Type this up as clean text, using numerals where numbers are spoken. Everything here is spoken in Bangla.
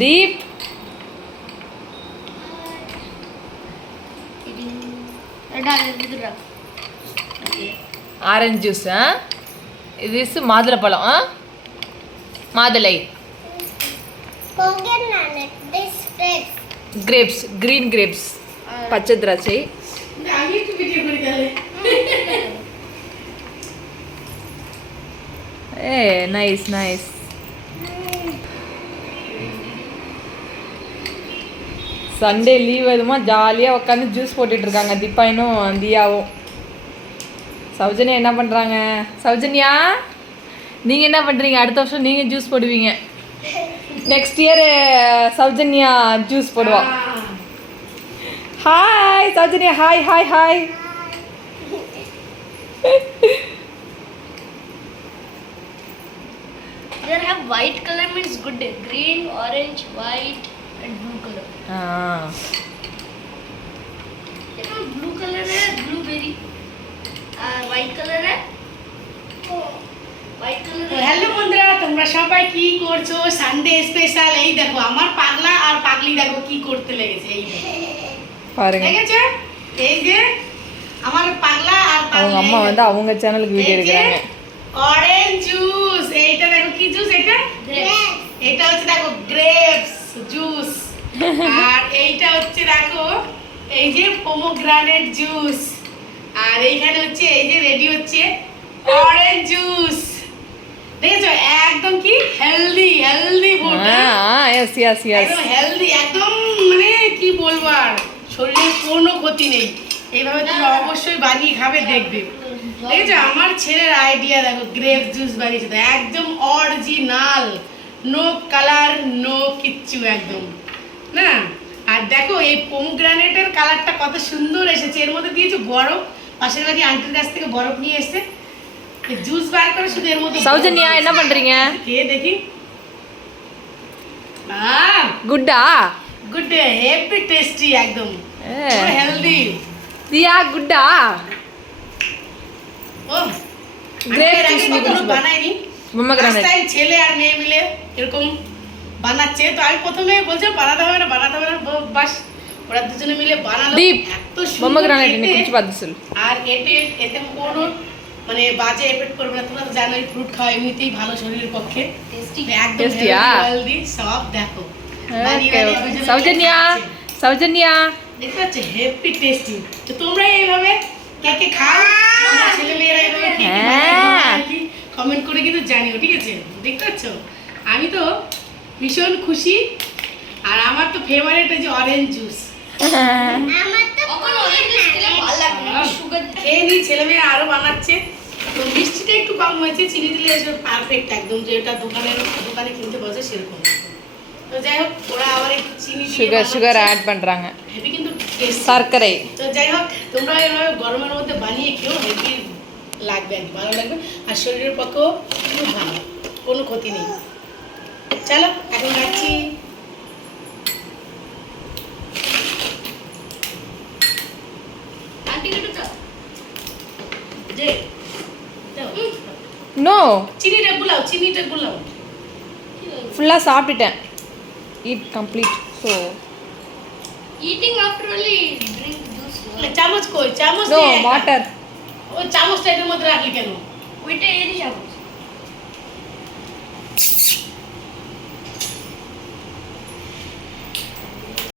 দীপ ஆரஞ்சு ஜூஸ். இது மாதுளப்பழம். மாதுளை. கிரேப்ஸ், கிரீன் கிரேப்ஸ், பச்சை திராட்சை. Nice nice. சண்டே லீவ் எதுமா ஜாலியாக உட்காந்து ஜூஸ் போட்டுட்டு இருக்காங்க தீபாயினும் தியாவும். சௌஜன்யா என்ன பண்ணுறாங்க? சௌஜன்யா நீங்கள் என்ன பண்ணுறீங்க? அடுத்த வருஷம் நீங்கள் ஜூஸ் போடுவீங்க. நெக்ஸ்ட் இயர் சௌஜன்யா ஜூஸ் போடுவா. Hi Soujanya. Hi hi hi. There have white color means good. Green, orange, white and blue color. देखो blue color है blueberry. white color है white color. হ্যালো বন্ধুরা, তোমরা সবাই কি করছো? Sunday special. এই দেখো আমার পাগলা আর পাগলি দেখো কি করতে লেগেছে। এই பாருங்க, দেখেছো? এই যে আমার পাগলা আর পাগলি, அவங்க அம்மா வந்து அவங்க சேனலுக்கு வீடியோ எடுக்கறாங்க। Orange juice. এইটা দেখো কি জুস? এটা এটা হচ্ছে দেখো গ্রেপস জুস। আর এইটা হচ্ছে দেখো এই যে পোমোগ্রানেট জুস। আর এইখানে হচ্ছে এই যে রেডি হচ্ছে অরেঞ্জ জুস। দেখেছো একদম কি healthy healthy food. Yes yes yes, একদম হেলদি, একদম মানে কি বলবো, আর শরীরের কোনো ক্ষতি নেই। এইভাবে তুমি অবশ্যই বানিয়ে খাবে, দেখবে। দেখেছো আমার ছেলের আইডিয়া, দেখো গ্রেপ জুস বানিয়েছে, তো একদম অরিজিনাল, নো কালার নো কিচ্ছু, একদম না। আর দেখো এই পোমগ্রানেটের কালারটা কত সুন্দর এসেছে। এর মধ্যে দিয়েছে বরফ, পাশের বাড়ি আন্টির কাছ থেকে বরফ নিয়ে এসেছে, জুস বার করে শুধু এর মধ্যে। சௌஜன்யா என்ன பண்றீங்க? কে দেখি। குட்டா? গুড, হেভি টেস্টি, একদম হেলদি। দিয়া গুড্ডা? ও গ্রেপ জুস নিয়ে কখনো বানাইনি। পোমগ্রানেট রাস্তায় ছেলে আর মেয়ে মিলে এরকম বানাচ্ছে, তো আমি প্রথমে বলছি বানাতে হবে না বানাতে হবে না, বাস ওরা দুজনে মিলে বানালো। দীপ এত সুন্দর পোমগ্রানেট খেতে। নিয়ে কিছু বাদ দিছিল। আর এতে কোনো মানে বাজে এফেক্ট করবে না। তোমরা তো জানোই ফ্রুট খাওয়া এমনিতেই ভালো শরীরের পক্ষে। Tasty. একদম Tasty, হেলদি সব দেখো। বানিয়ে ওকে বানিয়ে দুজনে মিলে সৌজন্যা, খাচ্ছে। সৌজন্যা দেখতে পাচ্ছ হেভি টেস্টি। তো তোমরা এইভাবে কে কে খাও, তোমার ছেলে মেয়েরা এইভাবে কে কে বানায় কমেন্ট করে কিন্তু জানিও, ঠিক আছে? দেখতে পাচ্ছ আমি তো ভীষণ খুশি। আর আমার তো ফেভারিট এই যে অরেঞ্জ জুস। আমার তো কখন orange juice খেলে ভালো লাগে না, সুগার খেয়ে নি, ছেলে মেয়ে আরো বানাচ্ছে। তো মিষ্টিটা একটু কম হয়েছে, চিনি দিলে এসে পারফেক্ট, একদম যেটা দোকানে কিনতে বসে সেরকম। তো যাই হোক ওরা আবার একটু চিনি சுகர் சுகர் ஆட் பண்றாங்க, হেভি কিন্তু টেস্ট சர்க்கரை। তো যাই হোক তোমরা এভাবে গরমের মধ্যে বানিয়ে খেও, হেভি লাগবে, ভালো লাগবে। আর শরীরের পক্ষেও খুব ভালো, কোনো ক্ষতি নেই। চলো এখন রাখছি। আন্টি কেটে চা যে দাও। நோ, চিনিটা গুলাও, চিনিটা গুলাও। ஃபுல்லா சாப்பிட்டுட்டேன், eat complete. So eating after only drink juice. চামচ কই? চামচ নো দিয়ে வாட்டர்। ওই চামচটা এর মধ্যে রাখলি কেন? ওইটা এরই চামচ।